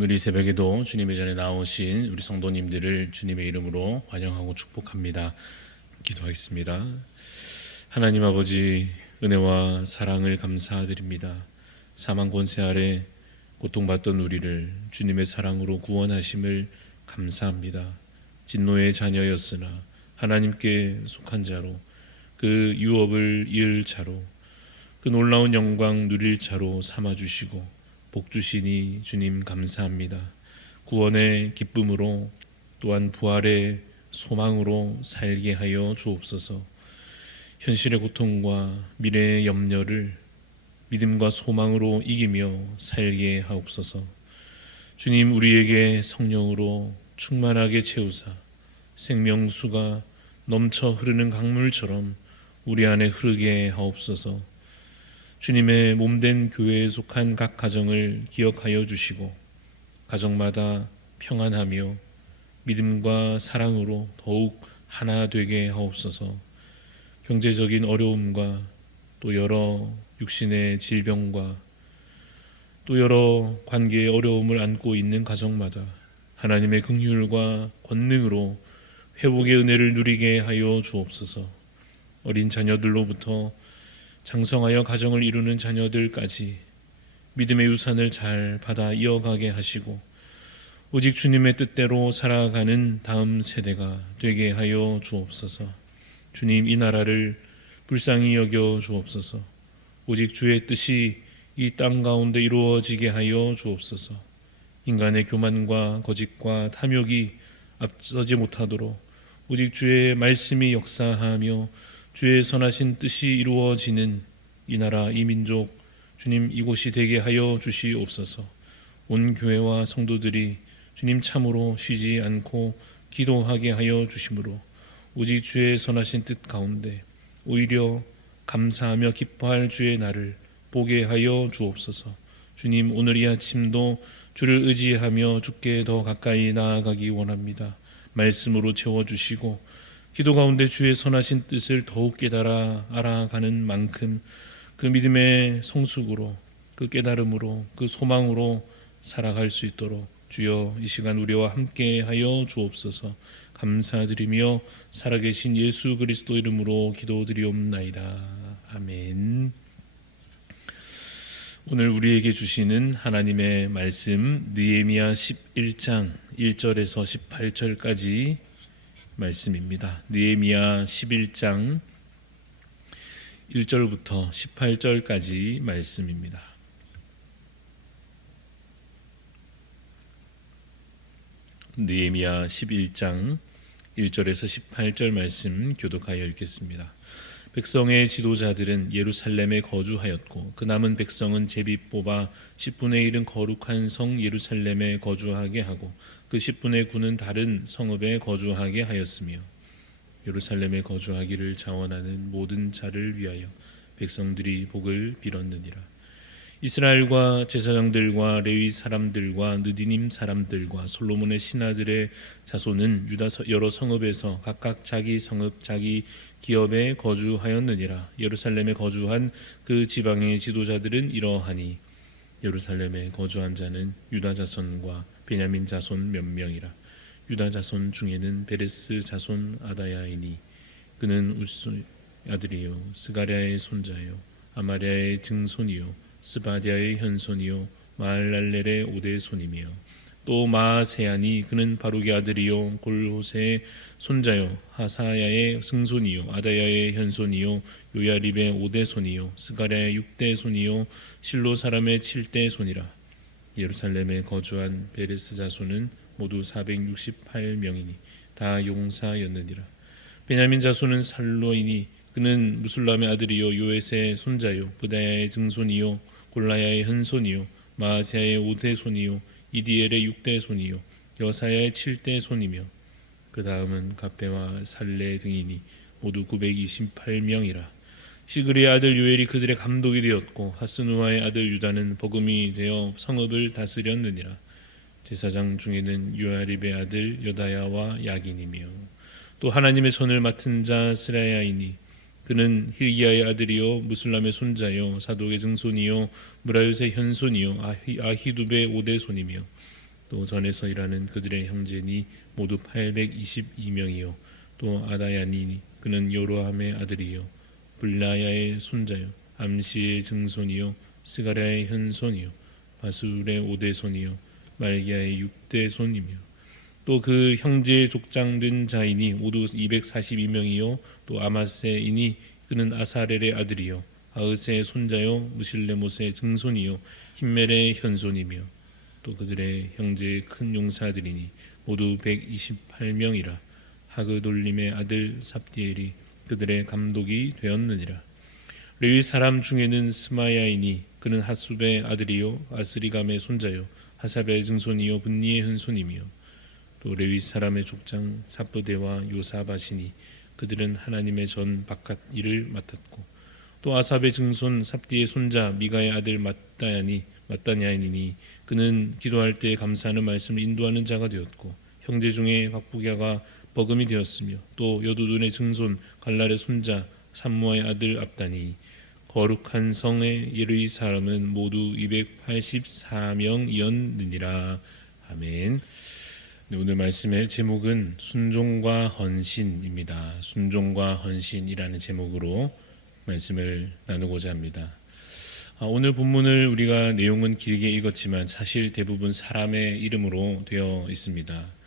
오늘 이 새벽에도 주님의 전에 나오신 우리 성도님들을 주님의 이름으로 환영하고 축복합니다. 기도하겠습니다. 하나님 아버지, 은혜와 사랑을 감사드립니다. 사망 권세 아래 고통받던 우리를 주님의 사랑으로 구원하심을 감사합니다. 진노의 자녀였으나 하나님께 속한 자로, 그 유업을 이을 자로, 그 놀라운 영광 누릴 자로 삼아주시고 복 주시니 주님 감사합니다. 구원의 기쁨으로 또한 부활의 소망으로 살게 하여 주옵소서. 현실의 고통과 미래의 염려를 믿음과 소망으로 이기며 살게 하옵소서. 주님, 우리에게 성령으로 충만하게 채우사 생명수가 넘쳐 흐르는 강물처럼 우리 안에 흐르게 하옵소서. 주님의 몸된 교회에 속한 각 가정을 기억하여 주시고 가정마다 평안하며 믿음과 사랑으로 더욱 하나 되게 하옵소서. 경제적인 어려움과 또 여러 육신의 질병과 또 여러 관계의 어려움을 안고 있는 가정마다 하나님의 긍휼과 권능으로 회복의 은혜를 누리게 하여 주옵소서. 어린 자녀들로부터 장성하여 가정을 이루는 자녀들까지 믿음의 유산을 잘 받아 이어가게 하시고 오직 주님의 뜻대로 살아가는 다음 세대가 되게 하여 주옵소서. 주님, 이 나라를 불쌍히 여겨 주옵소서. 오직 주의 뜻이 이 땅 가운데 이루어지게 하여 주옵소서. 인간의 교만과 거짓과 탐욕이 앞서지 못하도록 오직 주의 말씀이 역사하며 주의 선하신 뜻이 이루어지는 이 나라, 이 민족, 주님 이곳이 되게 하여 주시옵소서. 온 교회와 성도들이 주님 참으로 쉬지 않고 기도하게 하여 주심으로 오직 주의 선하신 뜻 가운데 오히려 감사하며 기뻐할 주의 날을 보게 하여 주옵소서. 주님, 오늘 이 아침도 주를 의지하며 주께 더 가까이 나아가기 원합니다. 말씀으로 채워주시고 기도 가운데 주의 선하신 뜻을 더욱 깨달아 알아가는 만큼 그 믿음의 성숙으로, 그 깨달음으로, 그 소망으로 살아갈 수 있도록 주여 이 시간 우리와 함께 하여 주옵소서. 감사드리며 살아계신 예수 그리스도 이름으로 기도드리옵나이다. 아멘. 오늘 우리에게 주시는 하나님의 말씀 느헤미야 11장 1절에서 18절까지 말씀입니다. 느헤미야 11장 1절부터 18절까지 말씀입니다. 느헤미야 11장 1절에서 18절 말씀 교독하여 읽겠습니다. 백성의 지도자들은 예루살렘에 거주하였고 그 남은 백성은 제비 뽑아 10분의 1은 거룩한 성 예루살렘에 거주하게 하고 그 10분의 9는 다른 성읍에 거주하게 하였으며 예루살렘에 거주하기를 자원하는 모든 자를 위하여 백성들이 복을 빌었느니라. 이스라엘과 제사장들과 레위 사람들과 느디님 사람들과 솔로몬의 신하들의 자손은 유다 여러 성읍에서 각각 자기 성읍 자기 기업에 거주하였느니라. 예루살렘에 거주한 그 지방의 지도자들은 이러하니 예루살렘에 거주한 자는 유다 자손과 베냐민 자손 몇 명이라. 유다 자손 중에는 베레스 자손 아다야이니 그는 우스의 아들이요 스가랴의 손자요 아마랴의 증손이요 스바디아의 현손이요 마알랄렐의 오대손이며 또 마아세야니 그는 바룩의 아들이요 골호세의 손자요 하사야의 증손이요 아다야의 현손이요 요야립의 오대손이요 스가랴의 육대손이요 실로 사람의 칠대손이라. 예루살렘에 거주한 베레스 자손은 모두 468명이니 다 용사였느니라. 베냐민 자손은 살로이니 그는 무술람의 아들이요 요에스의 손자요 부다야의 증손이요 골라야의 현손이요 마아세야의 오대손이요 이디엘의 육대손이요 여사야의 칠대손이며 그 다음은 갑배와 살레 등이니 모두 928명이라. 시그리의 아들 요엘이 그들의 감독이 되었고 하스누아의 아들 유다는 버금이 되어 성읍을 다스렸느니라. 제사장 중에는 요아립의 아들 여다야와 야긴이며 또 하나님의 손을 맡은 자 스라야이니 그는 힐기야의 아들이요 무술람의 손자요 사독의 증손이요 무라요의 현손이요 아히두베의 오대손이며 또 전에서 일하는 그들의 형제니 모두 822명이요 또 아다야니 그는 요로함의 아들이요 블라야의 손자요 암시의 증손이요 스가랴의 현손이요 바술의 5대 손이요 말기야의 6대 손이며 또 그 형제의 족장된 자이니 모두 242명이요 또 아마세이니 그는 아사렐의 아들이요 아으세의 손자요 무실레못의 증손이요 힘멜의 현손이며 또 그들의 형제의 큰 용사들이니 모두 128명이라 하그돌림의 아들 삽디엘이 그들의 감독이 되었느니라. 레위 사람 중에는 스마야이니 그는 핫숲의 아들이요 아스리감의 손자요 하삽의 증손이요 분니의 현손이며 또 레위 사람의 족장 사브대와 요사바시니 그들은 하나님의 전 바깥 일을 맡았고 또 아삽의 증손 삽디의 손자 미가의 아들 마따냐이니 그는 기도할 때 감사하는 말씀을 인도하는 자가 되었고 형제 중에 박부갸가 버금이 되었으며 또 여두둔의 증손 갈랄의 손자 삼무아의 아들 압다니 거룩한 성의 예르이 사람은 모두 284명이었느니라. 아멘. 네, 오늘 말씀의 제목은 순종과 헌신입니다. 순종과 헌신이라는 제목으로 말씀을 나누고자 합니다. 오늘 본문을 우리가 내용은 길게 읽었지만 사실 대부분 사람의 이름으로 되어 있습니다.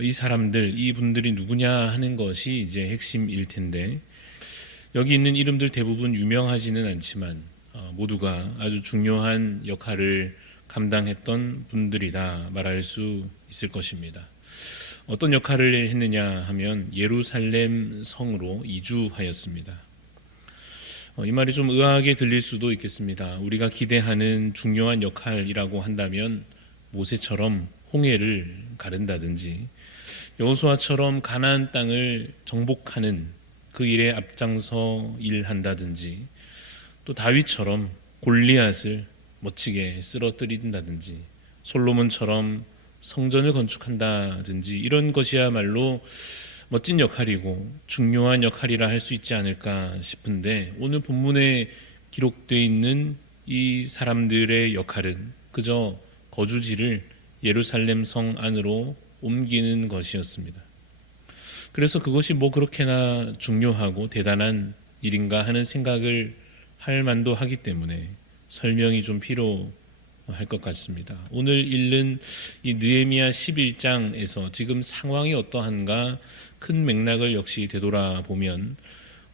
이 사람들, 이 분들이 누구냐 하는 것이 이제 핵심일 텐데 여기 있는 이름들 대부분 유명하지는 않지만 모두가 아주 중요한 역할을 감당했던 분들이다 말할 수 있을 것입니다. 어떤 역할을 했느냐 하면 예루살렘 성으로 이주하였습니다. 이 말이 좀 의아하게 들릴 수도 있겠습니다. 우리가 기대하는 중요한 역할이라고 한다면 모세처럼 홍해를 가른다든지 여호수아처럼 가나안 땅을 정복하는 그 일에 앞장서 일한다든지 또 다윗처럼 골리앗을 멋지게 쓰러뜨린다든지 솔로몬처럼 성전을 건축한다든지 이런 것이야말로 멋진 역할이고 중요한 역할이라 할 수 있지 않을까 싶은데 오늘 본문에 기록되어 있는 이 사람들의 역할은 그저 거주지를 예루살렘 성 안으로 옮기는 것이었습니다. 그래서 그것이 뭐 그렇게나 중요하고 대단한 일인가 하는 생각을 할 만도 하기 때문에 설명이 좀 필요할 것 같습니다. 오늘 읽는 이 느헤미야 11장에서 지금 상황이 어떠한가 큰 맥락을 역시 되돌아보면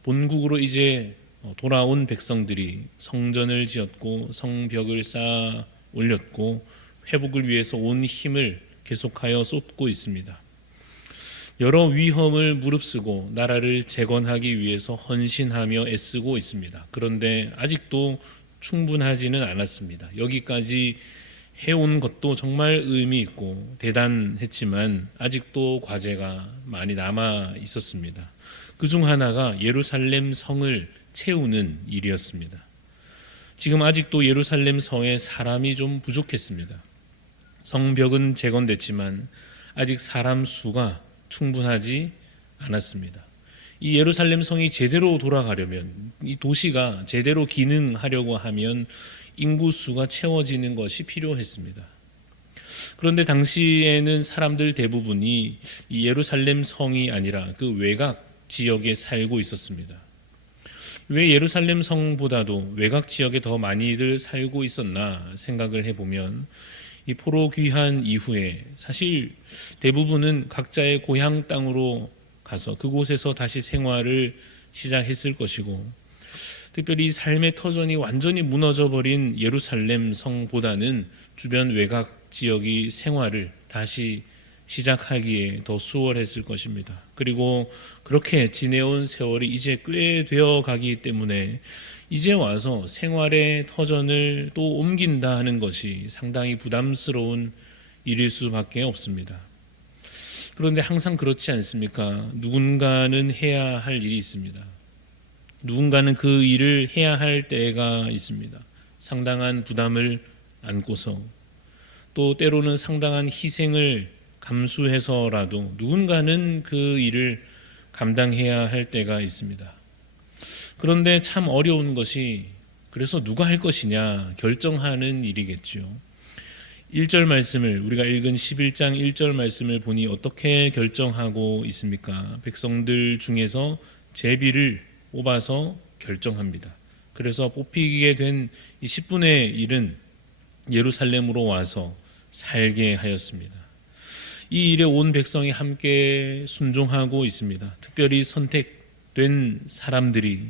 본국으로 이제 돌아온 백성들이 성전을 지었고 성벽을 쌓아 올렸고 회복을 위해서 온 힘을 계속하여 쏟고 있습니다. 여러 위험을 무릅쓰고 나라를 재건하기 위해서 헌신하며 애쓰고 있습니다. 그런데 아직도 충분하지는 않았습니다. 여기까지 해온 것도 정말 의미 있고 대단했지만 아직도 과제가 많이 남아 있었습니다. 그중 하나가 예루살렘 성을 채우는 일이었습니다. 지금 아직도 예루살렘 성에 사람이 좀 부족했습니다. 성벽은 재건됐지만 아직 사람 수가 충분하지 않았습니다. 이 예루살렘 성이 제대로 돌아가려면 이 도시가 제대로 기능하려고 하면 인구수가 채워지는 것이 필요했습니다. 그런데 당시에는 사람들 대부분이 이 예루살렘 성이 아니라 그 외곽 지역에 살고 있었습니다. 왜 예루살렘 성보다도 외곽 지역에 더 많이들 살고 있었나 생각을 해보면 이 포로 귀환 이후에 사실 대부분은 각자의 고향 땅으로 가서 그곳에서 다시 생활을 시작했을 것이고 특별히 삶의 터전이 완전히 무너져버린 예루살렘 성보다는 주변 외곽 지역이 생활을 다시 시작하기에 더 수월했을 것입니다. 그리고 그렇게 지내온 세월이 이제 꽤 되어 가기 때문에 이제 와서 생활의 터전을 또 옮긴다 하는 것이 상당히 부담스러운 일일 수밖에 없습니다. 그런데 항상 그렇지 않습니까? 누군가는 해야 할 일이 있습니다. 누군가는 그 일을 해야 할 때가 있습니다. 상당한 부담을 안고서 또 때로는 상당한 희생을 감수해서라도 누군가는 그 일을 감당해야 할 때가 있습니다. 그런데 참 어려운 것이 그래서 누가 할 것이냐 결정하는 일이겠죠. 1절 말씀을 우리가 읽은 11장 1절 말씀을 보니 어떻게 결정하고 있습니까? 백성들 중에서 제비를 뽑아서 결정합니다. 그래서 뽑히게 된 이 10분의 1은 예루살렘으로 와서 살게 하였습니다. 이 일에 온 백성이 함께 순종하고 있습니다. 특별히 선택된 사람들이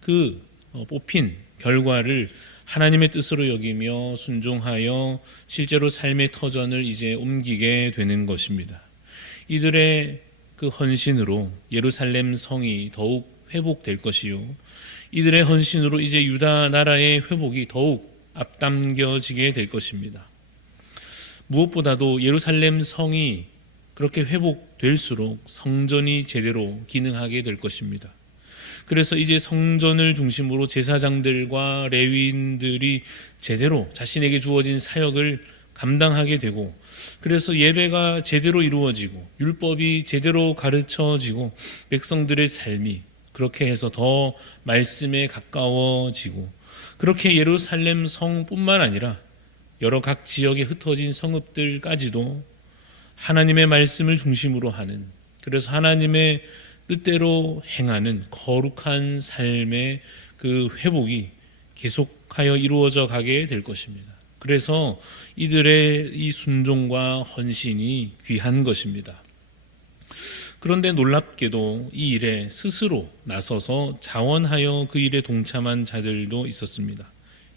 그 뽑힌 결과를 하나님의 뜻으로 여기며 순종하여 실제로 삶의 터전을 이제 옮기게 되는 것입니다. 이들의 그 헌신으로 예루살렘 성이 더욱 회복될 것이요, 이들의 헌신으로 이제 유다 나라의 회복이 더욱 앞당겨지게 될 것입니다. 무엇보다도 예루살렘 성이 그렇게 회복될수록 성전이 제대로 기능하게 될 것입니다. 그래서 이제 성전을 중심으로 제사장들과 레위인들이 제대로 자신에게 주어진 사역을 감당하게 되고, 그래서 예배가 제대로 이루어지고 율법이 제대로 가르쳐지고 백성들의 삶이 그렇게 해서 더 말씀에 가까워지고, 그렇게 예루살렘 성뿐만 아니라 여러 각 지역에 흩어진 성읍들까지도 하나님의 말씀을 중심으로 하는, 그래서 하나님의 뜻대로 행하는 거룩한 삶의 그 회복이 계속하여 이루어져 가게 될 것입니다. 그래서 이들의 이 순종과 헌신이 귀한 것입니다. 그런데 놀랍게도 이 일에 스스로 나서서 자원하여 그 일에 동참한 자들도 있었습니다.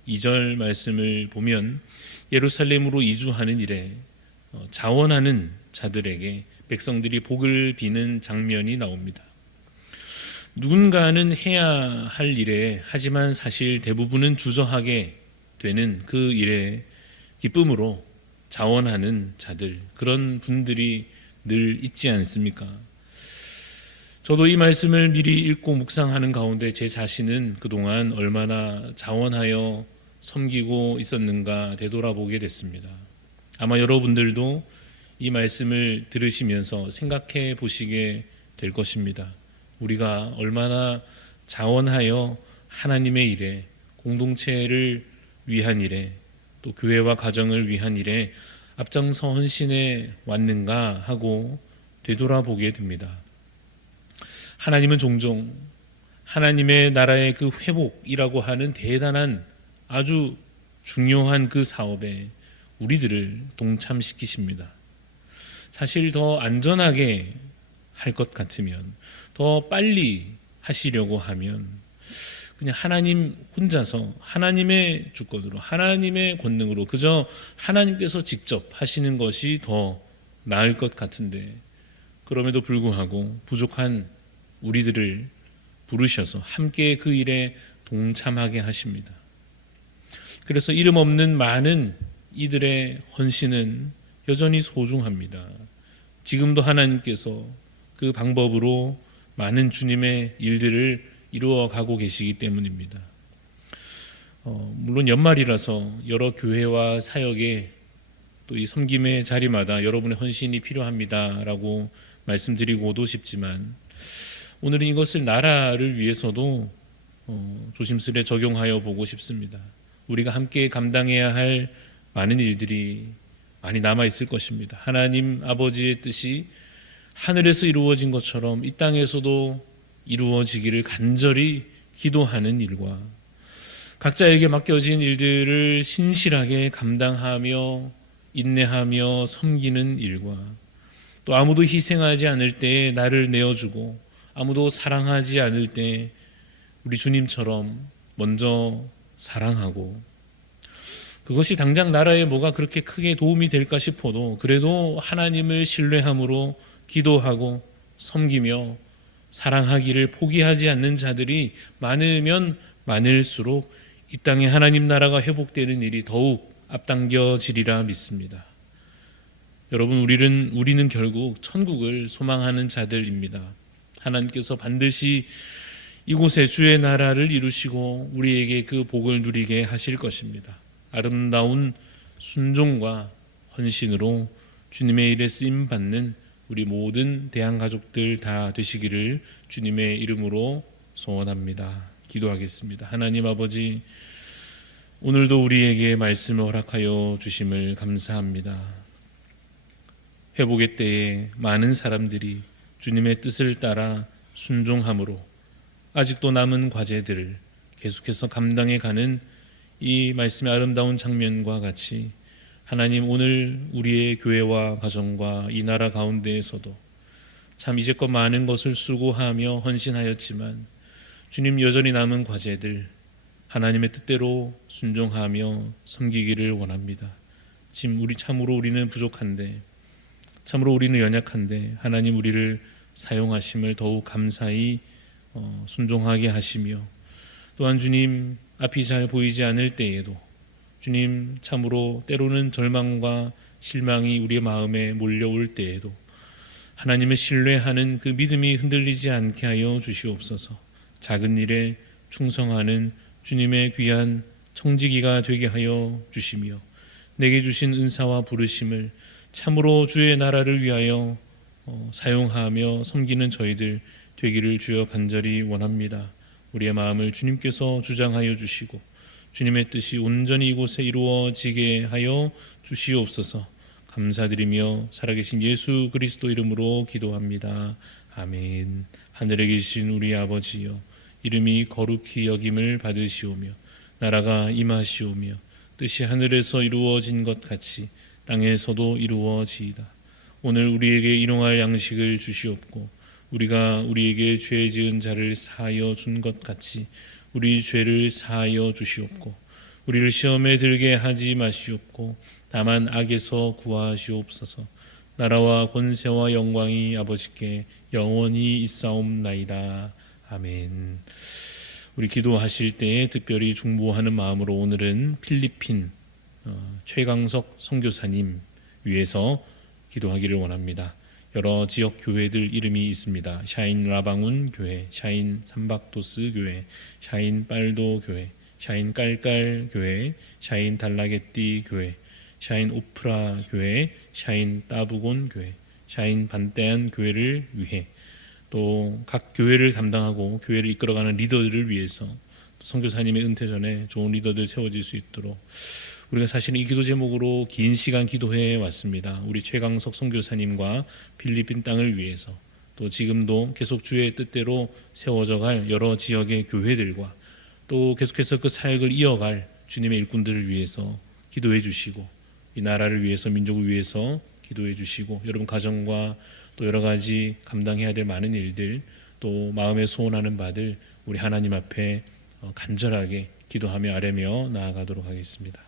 2절 말씀을 보면 예루살렘으로 이주하는 일에 자원하는 자들에게 백성들이 복을 비는 장면이 나옵니다. 누군가는 해야 할 일에, 하지만 사실 대부분은 주저하게 되는 그 일에 기쁨으로 자원하는 자들, 그런 분들이 늘 있지 않습니까? 저도 이 말씀을 미리 읽고 묵상하는 가운데 제 자신은 그동안 얼마나 자원하여 섬기고 있었는가 되돌아보게 됐습니다. 아마 여러분들도 이 말씀을 들으시면서 생각해 보시게 될 것입니다. 우리가 얼마나 자원하여 하나님의 일에, 공동체를 위한 일에, 또 교회와 가정을 위한 일에 앞장서 헌신해 왔는가 하고 되돌아보게 됩니다. 하나님은 종종 하나님의 나라의 그 회복이라고 하는 대단한 아주 중요한 그 사업에 우리들을 동참시키십니다. 사실 더 안전하게 할 것 같으면, 더 빨리 하시려고 하면 그냥 하나님 혼자서 하나님의 주권으로, 하나님의 권능으로 그저 하나님께서 직접 하시는 것이 더 나을 것 같은데, 그럼에도 불구하고 부족한 우리들을 부르셔서 함께 그 일에 동참하게 하십니다. 그래서 이름 없는 많은 이들의 헌신은 여전히 소중합니다. 지금도 하나님께서 그 방법으로 많은 주님의 일들을 이루어가고 계시기 때문입니다. 물론 연말이라서 여러 교회와 사역에 또 이 섬김의 자리마다 여러분의 헌신이 필요합니다라고 말씀드리고도 싶지만, 오늘은 이것을 나라를 위해서도 조심스레 적용하여 보고 싶습니다. 우리가 함께 감당해야 할 많은 일들이 많이 남아있을 것입니다. 하나님 아버지의 뜻이 하늘에서 이루어진 것처럼 이 땅에서도 이루어지기를 간절히 기도하는 일과, 각자에게 맡겨진 일들을 신실하게 감당하며 인내하며 섬기는 일과, 또 아무도 희생하지 않을 때에 나를 내어주고 아무도 사랑하지 않을 때 우리 주님처럼 먼저 사랑하고, 그것이 당장 나라에 뭐가 그렇게 크게 도움이 될까 싶어도 그래도 하나님을 신뢰함으로 기도하고 섬기며 사랑하기를 포기하지 않는 자들이 많으면 많을수록 이 땅에 하나님 나라가 회복되는 일이 더욱 앞당겨지리라 믿습니다. 여러분, 우리는 결국 천국을 소망하는 자들입니다. 하나님께서 반드시 이곳에 주의 나라를 이루시고 우리에게 그 복을 누리게 하실 것입니다. 아름다운 순종과 헌신으로 주님의 일에 쓰임 받는 우리 모든 대한가족들 다 되시기를 주님의 이름으로 소원합니다. 기도하겠습니다. 하나님 아버지, 오늘도 우리에게 말씀을 허락하여 주심을 감사합니다. 회복의 때에 많은 사람들이 주님의 뜻을 따라 순종함으로 아직도 남은 과제들을 계속해서 감당해 가는 이 말씀의 아름다운 장면과 같이 하나님, 오늘 우리의 교회와 가정과 이 나라 가운데에서도 참 이제껏 많은 것을 수고하며 헌신하였지만 주님, 여전히 남은 과제들 하나님의 뜻대로 순종하며 섬기기를 원합니다. 지금 참으로 우리는 부족한데, 참으로 우리는 연약한데 하나님 우리를 사용하심을 더욱 감사히 순종하게 하시며, 또한 주님, 앞이 잘 보이지 않을 때에도 주님, 참으로 때로는 절망과 실망이 우리의 마음에 몰려올 때에도 하나님을 신뢰하는 그 믿음이 흔들리지 않게 하여 주시옵소서. 작은 일에 충성하는 주님의 귀한 청지기가 되게 하여 주시며, 내게 주신 은사와 부르심을 참으로 주의 나라를 위하여 사용하며 섬기는 저희들 되기를 주여 간절히 원합니다. 우리의 마음을 주님께서 주장하여 주시고 주님의 뜻이 온전히 이곳에 이루어지게 하여 주시옵소서. 감사드리며 살아계신 예수 그리스도 이름으로 기도합니다. 아멘. 하늘에 계신 우리 아버지여, 이름이 거룩히 여김을 받으시오며 나라가 임하시오며 뜻이 하늘에서 이루어진 것 같이 땅에서도 이루어지이다. 오늘 우리에게 일용할 양식을 주시옵고 우리가 우리에게 죄 지은 자를 사하여 준 것 같이 우리 죄를 사하여 주시옵고 우리를 시험에 들게 하지 마시옵고 다만 악에서 구하시옵소서. 나라와 권세와 영광이 아버지께 영원히 있사옵나이다. 아멘. 우리 기도하실 때에 특별히 중보하는 마음으로 오늘은 필리핀 최강석 선교사님 위해서 기도하기를 원합니다. 여러 지역 교회들 이름이 있습니다. 샤인 라방운 교회, 샤인 삼박도스 교회, 샤인 빨도 교회, 샤인 깔깔 교회, 샤인 달라게띠 교회, 샤인 오프라 교회, 샤인 따부곤 교회, 샤인 반대한 교회를 위해, 또 각 교회를 담당하고 교회를 이끌어가는 리더들을 위해서 선교사님의 은퇴 전에 좋은 리더들 세워질 수 있도록 우리가 사실은 이 기도 제목으로 긴 시간 기도해 왔습니다. 우리 최강석 선교사님과 필리핀 땅을 위해서, 또 지금도 계속 주의 뜻대로 세워져 갈 여러 지역의 교회들과 또 계속해서 그 사역을 이어갈 주님의 일꾼들을 위해서 기도해 주시고, 이 나라를 위해서, 민족을 위해서 기도해 주시고, 여러분 가정과 또 여러 가지 감당해야 될 많은 일들, 또 마음에 소원하는 바들 우리 하나님 앞에 간절하게 기도하며 아뢰며 나아가도록 하겠습니다.